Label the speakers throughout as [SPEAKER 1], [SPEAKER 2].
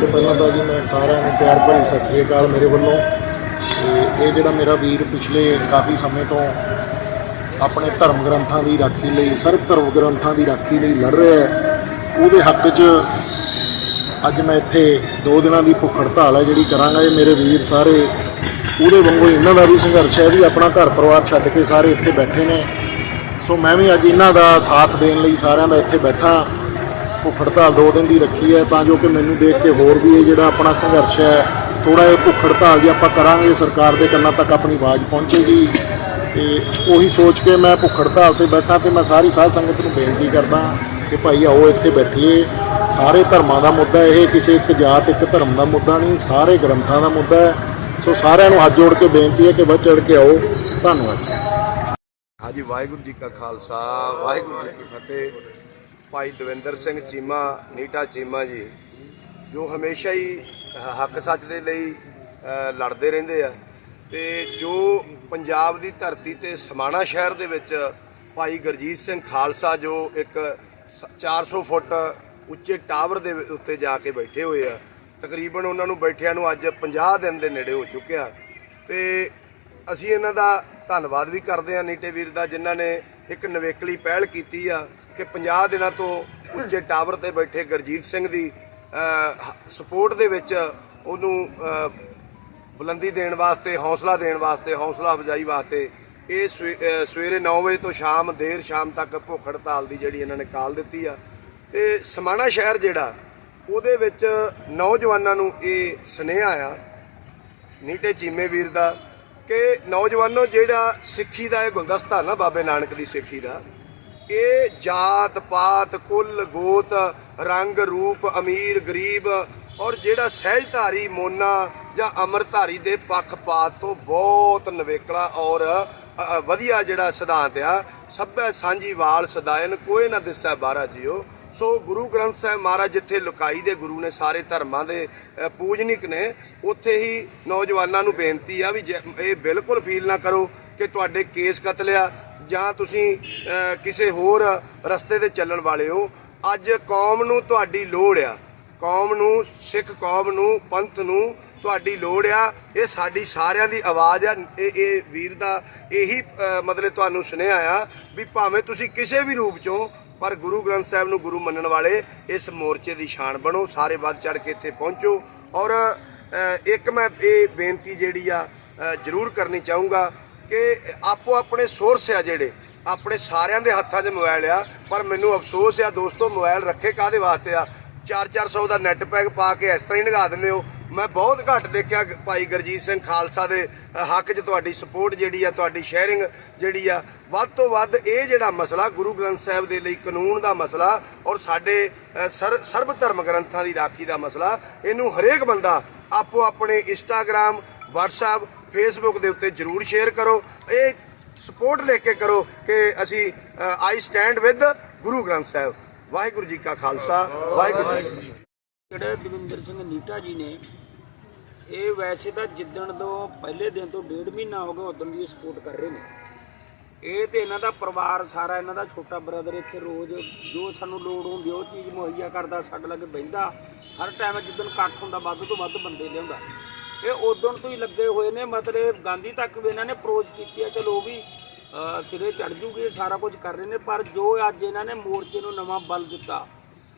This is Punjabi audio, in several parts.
[SPEAKER 1] ਤੋਂ ਪਹਿਲਾਂ ਤਾਂ ਜੀ ਮੈਂ ਸਾਰਿਆਂ ਨੂੰ ਪਿਆਰ ਭਰੀ ਸਤਿ ਸ੍ਰੀ ਅਕਾਲ ਮੇਰੇ ਵੱਲੋਂ। ਤੇ ਇਹ ਜਿਹੜਾ ਮੇਰਾ ਵੀਰ ਪਿਛਲੇ ਕਾਫੀ ਸਮੇਂ ਤੋਂ ਆਪਣੇ ਧਰਮ ਗ੍ਰੰਥਾਂ ਦੀ ਰਾਖੀ ਲਈ, ਸਰਬ ਧਰਮ ਗ੍ਰੰਥਾਂ ਦੀ ਰਾਖੀ ਲਈ ਲੜ ਰਿਹਾ ਹੈ, ਉਹਦੇ ਹੱਕ 'ਚ ਅੱਜ ਮੈਂ ਇੱਥੇ ਦੋ ਦਿਨਾਂ ਦੀ ਭੁੱਖ ਹੜਤਾਲ ਹੈ ਜਿਹੜੀ ਕਰਾਂਗਾ। ਇਹ ਮੇਰੇ ਵੀਰ ਸਾਰੇ, ਉਹਦੇ ਵਾਂਗੂ ਇਹਨਾਂ ਦਾ ਵੀ ਸੰਘਰਸ਼ ਹੈ ਵੀ ਆਪਣਾ ਘਰ ਪਰਿਵਾਰ ਛੱਡ ਕੇ ਸਾਰੇ ਇੱਥੇ ਬੈਠੇ ਨੇ। ਸੋ ਮੈਂ ਵੀ ਅੱਜ ਇਹਨਾਂ ਦਾ ਸਾਥ ਦੇਣ ਲਈ ਸਾਰਿਆਂ ਦਾ ਇੱਥੇ ਬੈਠਾ। ਭੁੱਖ ਹੜਤਾਲ ਦੋ ਦਿਨ ਦੀ ਰੱਖੀ ਹੈ, ਤਾਂ ਜੋ ਕਿ ਮੈਨੂੰ ਦੇਖ ਕੇ ਹੋਰ ਵੀ ਇਹ ਜਿਹੜਾ ਆਪਣਾ ਸੰਘਰਸ਼ ਹੈ ਥੋੜਾ ਇਹ ਭੁੱਖ ਹੜਤਾਲ ਜੇ ਆਪਾਂ ਕਰਾਂਗੇ, ਸਰਕਾਰ ਦੇ ਕੰਨਾਂ ਤੱਕ ਆਪਣੀ ਆਵਾਜ਼ ਪਹੁੰਚੇਗੀ। ਤੇ ਉਹੀ ਸੋਚ ਕੇ ਮੈਂ ਭੁੱਖ ਹੜਤਾਲ ਤੇ ਬੈਠਾ ਤੇ ਮੈਂ ਸਾਰੀ ਸਾਧ ਸੰਗਤ ਨੂੰ ਬੇਨਤੀ ਕਰਦਾ ਕਿ ਭਾਈ ਆਓ ਇੱਥੇ ਬੈਠੀਏ। ਸਾਰੇ ਧਰਮਾਂ ਦਾ ਮੁੱਦਾ ਇਹ, ਕਿਸੇ ਇੱਕ ਜਾਤ, ਇੱਕ ਧਰਮ ਦਾ ਮੁੱਦਾ ਨਹੀਂ, ਸਾਰੇ ਗ੍ਰੰਥਾਂ ਦਾ ਮੁੱਦਾ ਹੈ। ਸੋ ਸਾਰਿਆਂ ਨੂੰ ਹੱਥ ਜੋੜ ਕੇ ਬੇਨਤੀ ਹੈ ਕਿ ਵੱਧ ਚੜ ਕੇ ਆਓ। ਧੰਨਵਾਦ
[SPEAKER 2] ਹਾਂਜੀ, ਵਾਹਿਗੁਰੂ ਜੀ ਕਾ ਖਾਲਸਾ, ਵਾਹਿਗੁਰੂ ਜੀ ਕੀ ਫਤਿਹ। ਭਾਈ ਦਵਿੰਦਰ ਸਿੰਘ ਚੀਮਾ, ਨੀਟਾ ਚੀਮਾ ਜੀ, ਜੋ ਹਮੇਸ਼ਾ ਹੀ ਹੱਕ ਸੱਚ ਦੇ ਲਈ ਲੜਦੇ ਰਹਿੰਦੇ ਆ। ਤੇ ਜੋ ਪੰਜਾਬ ਦੀ ਧਰਤੀ ਤੇ ਸਮਾਣਾ ਸ਼ਹਿਰ ਦੇ ਵਿੱਚ ਭਾਈ ਗੁਰਜੀਤ ਸਿੰਘ ਖਾਲਸਾ, ਜੋ ਇੱਕ ਸ- 400 ਫੁੱਟ ਉੱਚੇ ਟਾਵਰ ਦੇ ਉੱਤੇ ਜਾ ਕੇ ਬੈਠੇ ਹੋਏ ਆ, ਤਕਰੀਬਨ ਉਹਨਾਂ ਨੂੰ ਬੈਠਿਆਂ ਨੂੰ ਅੱਜ 50 ਦਿਨ ਦੇ ਨੇੜੇ ਹੋ ਚੁੱਕਿਆ ਤੇ ਅਸੀਂ ਇਹਨਾਂ ਦਾ ਧੰਨਵਾਦ ਵੀ ਕਰਦੇ ਹਾਂ ਨੀਟੇ ਵੀਰ ਦਾ, ਜਿਨ੍ਹਾਂ ਨੇ ਇੱਕ ਨਵੇਕਲੀ ਪਹਿਲ ਕੀਤੀ ਆ। ਕਿ 50 ਦਿਨਾਂ ਤੋਂ ਉੱਚੇ ਟਾਵਰ ਤੇ ਬੈਠੇ ਗੁਰਜੀਤ ਸਿੰਘ ਦੀ ਸਪੋਰਟ ਦੇ ਵਿੱਚ ਉਹਨੂੰ ਬੁਲੰਦੀ ਦੇਣ ਵਾਸਤੇ, ਹੌਸਲਾ ਦੇਣ ਵਾਸਤੇ, ਹੌਸਲਾ ਅਫਜ਼ਾਈ ਵਾਸਤੇ ਇਹ ਸਵੇ- ਸਵੇਰੇ 9 ਵਜੇ ਤੋਂ ਸ਼ਾਮ, ਦੇਰ ਸ਼ਾਮ ਤੱਕ ਭੁੱਖ ਹੜਤਾਲ ਦੀ ਜਿਹੜੀ ਇਹਨਾਂ ਨੇ ਕਾਲ ਦਿੱਤੀ ਆ। ਤੇ ਸਮਾਣਾ ਸ਼ਹਿਰ ਜਿਹੜਾ, ਉਹਦੇ ਵਿੱਚ ਨੌਜਵਾਨਾਂ ਨੂੰ ਇਹ ਸੁਨੇਹਾ ਆ ਨੀਟੇ ਚੀਮੇ ਵੀਰ ਦਾ, ਕਿ ਨੌਜਵਾਨੋ ਜਿਹੜਾ ਸਿੱਖੀ ਦਾ, ਇਹ ਗੁਲਦਸਤਾ ਨਾ ਬਾਬੇ ਨਾਨਕ ਦੀ ਸਿੱਖੀ ਦਾ ਇਹ ਜਾਤ ਪਾਤ ਕੁੱਲ ਗੋਤ ਰੰਗ ਰੂਪ ਅਮੀਰ ਗਰੀਬ ਔਰ ਜਿਹੜਾ ਸਹਿਜਧਾਰੀ ਮੋਨਾ ਜਾਂ ਅਮਰਧਾਰੀ ਦੇ ਪੱਖਪਾਤ ਤੋਂ ਬਹੁਤ ਨਵੇਕਲਾ ਔਰ ਵਧੀਆ ਜਿਹੜਾ ਸਿਧਾਂਤ ਆ ਸਭੈ ਸਾਂਝੀ ਵਾਲ ਸਦਾਇਨ ਕੋਈ ਨਾ ਦਿਸੈ ਬਾਰਾ ਜਿਓ ਸੋ ਗੁਰੂ ਗ੍ਰੰਥ ਸਾਹਿਬ ਮਹਾਰਾਜ ਜਿੱਥੇ ਲੁਕਾਈ ਦੇ ਗੁਰੂ ਨੇ ਸਾਰੇ ਧਰਮਾਂ ਦੇ ਅ, ਪੂਜਨਿਕ ਨੇ ਉੱਥੇ ਹੀ ਨੌਜਵਾਨਾਂ ਨੂੰ ਬੇਨਤੀ ਆ ਵੀ ਜੇ- ਇਹ ਬਿਲਕੁਲ ਫੀਲ ਨਾ ਕਰੋ ਕਿ ਤੁਹਾਡੇ ਕੇਸ ਕਤਲਿਆ ਜਾਂ ਤੁਸੀਂ ਕਿਸੇ ਹੋਰ ਰਸਤੇ ਤੇ ਚੱਲਣ ਵਾਲੇ ਹੋ, ਅੱਜ ਕੌਮ ਨੂੰ ਤੁਹਾਡੀ ਲੋੜ ਆ। ਕੌਮ ਨੂੰ, ਸਿੱਖ ਕੌਮ ਨੂੰ, ਪੰਥ ਨੂੰ ਤੁਹਾਡੀ ਲੋੜ ਆ। ਇਹ ਸਾਡੀ ਸਾਰਿਆਂ ਦੀ ਆਵਾਜ਼ ਆ। ਇਹ ਇਹ ਵੀਰ ਦਾ ਇਹੀ ਮਤਲਬ ਤੁਹਾਨੂੰ ਸੁਨੇਹਾ ਆ ਵੀ ਭਾਵੇਂ ਤੁਸੀਂ ਕਿਸੇ ਵੀ ਰੂਪ ਚੋਂ, ਪਰ ਗੁਰੂ ਗ੍ਰੰਥ ਸਾਹਿਬ ਨੂੰ ਗੁਰੂ ਮੰਨਣ ਵਾਲੇ ਇਸ ਮੋਰਚੇ ਦੀ ਸ਼ਾਨ ਬਣੋ, ਸਾਰੇ ਵੱਧ ਚੜ ਕੇ ਇੱਥੇ ਪਹੁੰਚੋ। ਔਰ ਇੱਕ ਮੈਂ ਇਹ ਬੇਨਤੀ ਜਿਹੜੀ ਆ ਜ਼ਰੂਰ ਕਰਨੀ ਚਾਹੂੰਗਾ ਕਿ ਆਪੋ ਆਪਣੇ ਸੋਰਸ ਆ ਜਿਹੜੇ, ਆਪਣੇ ਸਾਰਿਆਂ ਦੇ ਹੱਥਾਂ 'ਚ ਮੋਬਾਈਲ ਆ, ਪਰ ਮੈਨੂੰ ਅਫਸੋਸ ਆ ਦੋਸਤੋ ਮੋਬਾਈਲ ਰੱਖੇ ਕਾਦੇ ਵਾਸਤੇ ਆ? 4-400 ਦਾ ਨੈਟ ਪੈਕ ਪਾ ਕੇ ਇਸ ਤਰ੍ਹਾਂ ਹੀ ਲਗਾ ਦਿੰਦੇ ਹੋ। ਮੈਂ ਬਹੁਤ ਘੱਟ ਦੇਖਿਆ ਭਾਈ ਗੁਰਜੀਤ ਸਿੰਘ ਖਾਲਸਾ ਦੇ ਹੱਕ 'ਚ ਤੁਹਾਡੀ ਸਪੋਰਟ ਜਿਹੜੀ ਆ, ਤੁਹਾਡੀ ਸ਼ੇਅਰਿੰਗ ਜਿਹੜੀ ਆ। ਵੱਧ ਤੋਂ ਵੱਧ ਇਹ ਜਿਹੜਾ ਮਸਲਾ ਗੁਰੂ ਗ੍ਰੰਥ ਸਾਹਿਬ ਦੇ ਲਈ ਕਾਨੂੰਨ ਦਾ ਮਸਲਾ ਔਰ ਸਾਡੇ ਸਰ- ਸਰਬ ਧਰਮ ਗ੍ਰੰਥਾਂ ਦੀ ਰਾਖੀ ਦਾ ਮਸਲਾ, ਇਹਨੂੰ ਹਰੇਕ ਬੰਦਾ ਆਪੋ ਆਪਣੇ ਇੰਸਟਾਗ੍ਰam WhatsApp ਫੇਸਬੁੱਕ ਦੇ ਉੱਤੇ ਜਰੂਰ ਸ਼ੇਅਰ ਕਰੋ। ਇਹ ਸਪੋਰਟ ਲੈ ਕੇ ਕਰੋ ਕਿ ਅਸੀਂ I stand with Guru Granth Sahib. Waheguru ji ਕਾ ਖਾਲਸਾ, ਵਾਹਿਗੁਰੂ ਜੀ
[SPEAKER 3] ਜਿਹੜੇ ਦਵਿੰਦਰ ਸਿੰਘ ਨੀਟਾ ਜੀ ਨੇ, ਇਹ ਵੈਸੇ ਤਾਂ ਜਿੱਦਣ ਤੋਂ ਪਹਿਲੇ ਦਿਨ ਤੋਂ ਡੇਢ ਮਹੀਨਾ ਹੋ ਗਿਆ ਉਦੋਂ ਦੀ ਸਪੋਰਟ ਕਰ ਰਹੇ ਨੇ। ਇਹ ਤੇ ਇਹਨਾਂ ਦਾ ਪਰਿਵਾਰ ਸਾਰਾ, ਇਹਨਾਂ ਦਾ ਛੋਟਾ ਬ੍ਰਦਰ ਇੱਥੇ ਰੋਜ਼ ਜੋ ਸਾਨੂੰ ਲੋੜ ਹੁੰਦੀ ਉਹ ਚੀਜ਼ ਮੁਹੱਈਆ ਕਰਦਾ ਸਾਡੇ ਲਾਗੇ ਬਹਿੰਦਾ। ਹਰ ਟਾਈਮ ਜਿੱਦਣ ਇਕੱਠ ਹੁੰਦਾ, ਵੱਧ ਤੋਂ ਵੱਧ ਬੰਦੇ ਲਿਆਉਂਦਾ। ਇਹ ਉਦੋਂ ਤੋਂ ਹੀ ਲੱਗੇ ਹੋਏ ਨੇ ਮਤਲਬ ਗਾਂਧੀ ਤੱਕ ਵੀ ਇਹਨਾਂ ਨੇ ਅਪਰੋਚ ਕੀਤੀ ਹੈ ਚਲੋ ਉਹ ਵੀ ਅਹ, ਸਿਰੇ ਚੜ ਜੂਗੇ ਸਾਰਾ ਕੁਝ ਕਰ ਰਹੇ ਨੇ ਪਰ ਜੋ ਅੱਜ ਇਹਨਾਂ ਨੇ ਮੋਰਚੇ ਨੂੰ ਨਵਾਂ ਬਲ ਦਿੱਤਾ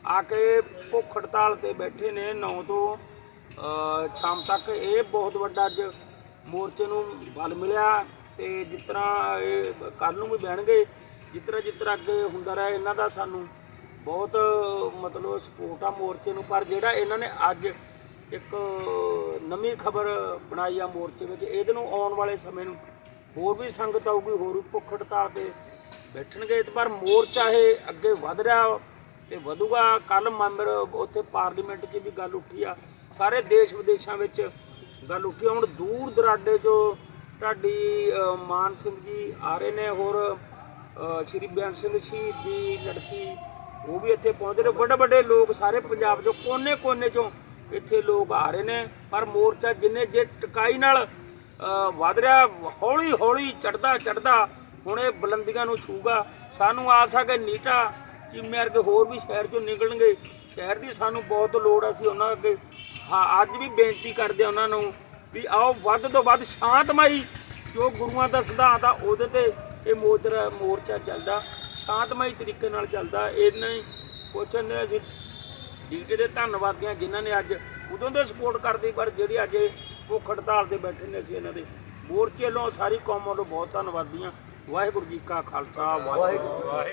[SPEAKER 3] ਆ ਕੇ ਭੁੱਖ ਹੜਤਾਲ ਤੇ ਬੈਠੇ ਨੇ 9 ਤੋਂ ਅ, ਸ਼ਾਮ ਤੱਕ ਇਹ ਬਹੁਤ ਵੱਡਾ ਅੱਜ ਮੋਰਚੇ ਨੂੰ ਬਲ ਮਿਲਿਆ ਤੇ ਜਿਸ ਤਰ੍ਹਾਂ ਇਹ ਕੱਲ ਨੂੰ ਵੀ ਬਹਿਣਗੇ ਜਿਸ ਤਰ੍ਹਾਂ ਜਿਸ ਤਰ੍ਹਾਂ ਅੱਗੇ ਹੁੰਦਾ ਰਿਹਾ ਇਹਨਾਂ ਦਾ ਸਾਨੂੰ ਬਹੁਤ ਮਤਲਬ ਸਪੋਰਟ ਆ ਮੋਰਚੇ ਨੂੰ ਪਰ ਜਿਹੜਾ ਇਹਨਾਂ ਨੇ ਅੱਜ ਇੱਕ ਨਵੀਂ ਖਬਰ ਬਣਾਈ ਆ ਮੋਰਚੇ ਵਿੱਚ। ਇਹਦੇ ਨੂੰ ਆਉਣ ਵਾਲੇ ਸਮੇਂ ਨੂੰ ਹੋਰ ਵੀ ਸੰਗਤ ਆਊਗੀ, ਹੋਰ ਵੀ ਭੁੱਖ ਹੜਤਾਲ ਤੇ ਬੈਠਣਗੇ। ਤੇ ਪਰ ਮੋਰਚਾ ਇਹ ਅੱਗੇ ਵਧ ਰਿਹਾ ਤੇ ਵਧੂਗਾ। ਕੱਲ ਮੈਂਬਰ ਉੱਥੇ ਪਾਰਲੀਮੈਂਟ 'ਚ ਵੀ ਗੱਲ ਉੱਠੀ ਆ। ਸਾਰੇ ਦੇਸ਼ ਵਿਦੇਸ਼ਾਂ ਵਿੱਚ ਗੱਲ ਉੱਠੀ ਹੁਣ ਦੂਰ ਦਰਾਡੇ 'ਚੋਂ ਢਾਡੀ ਮਾਨ ਸਿੰਘ ਜੀ ਆ ਰਹੇ ਨੇ। ਹੋਰ ਸ਼੍ਰੀ ਬਿਆਨ ਸਿੰਘ ਸ਼ਹੀਦ ਦੀ ਲੜਕੀ, ਉਹ ਵੀ ਇੱਥੇ ਪਹੁੰਚਦੇ ਨੇ। ਵੱਡੇ ਵੱਡੇ ਲੋਕ ਸਾਰੇ ਪੰਜਾਬ 'ਚੋਂ, ਕੋਨੇ-ਕੋਨੇ 'ਚੋਂ ਇੱਥੇ ਲੋਕ ਆ ਰਹੇ ਨੇ ਪਰ ਮੋਰਚਾ ਜਿੰਨੇ ਜੇ ਟਿਕਾਈ ਨਾਲ ਅ, ਵਧ ਰਿਹਾ ਹੌਲੀ ਹੌਲੀ ਚੜਦਾ ਚੜਦਾ ਹੁਣ ਇਹ ਬੁਲੰਦੀਆਂ ਨੂੰ ਛੂਗਾ ਸਾਨੂੰ ਆਸ ਆ ਕਿ ਨੀਟਾ ਚੀਮੇ ਅਰਗੇ ਹੋਰ ਵੀ ਸ਼ਹਿਰ ਚੋਂ ਨਿਕਲਣਗੇ। ਸ਼ਹਿਰ ਦੀ ਸਾਨੂੰ ਬਹੁਤ ਲੋੜ ਆ, ਅਸੀਂ ਉਹਨਾਂ ਅੱਗੇ ਹਾਂ ਅੱਜ ਵੀ ਬੇਨਤੀ ਕਰਦੇ ਆ ਉਹਨਾਂ ਨੂੰ ਵੀ ਆਓ ਵੱਧ ਤੋਂ ਵੱਧ ਸ਼ਾਂਤਮਈ ਜੋ ਗੁਰੂਆਂ ਦਾ ਸਿਧਾਂਤ ਆ ਉਹਦੇ ਤੇ ਇਹ ਮੋਰਚਾ ਮੋਰਚਾ ਚੱਲਦਾ ਸ਼ਾਂਤਮਈ ਤਰੀਕੇ ਨਾਲ ਚੱਲਦਾ ਇਹਨਾਂ ਹੀ ਪੁੱਛਣ ਅਸੀਂ। ਡੀਟੇ ਦੇ ਧੰਨਵਾਦੀ ਹਾਂ ਜਿਨ੍ਹਾਂ ਨੇ ਅੱਜ ਉਦੋਂ ਦੇ ਸਪੋਰਟ ਕਰਦੀ, ਪਰ ਜਿਹੜੇ ਅੱਜ ਇਹ ਭੁੱਖ ਹੜਤਾਲ ਤੇ ਬੈਠੇ ਨੇ ਅਸੀਂ ਇਹਨਾਂ ਦੇ ਮੋਰਚੇ ਵੱਲੋਂ ਸਾਰੀ ਕੌਮ ਵੱਲੋਂ ਬਹੁਤ ਧੰਨਵਾਦੀ ਹਾਂ। ਵਾਹਿਗੁਰੂ ਜੀ ਕਾ ਖਾਲਸਾ, ਵਾਹਿਗੁਰੂ ਜੀ ਕੀ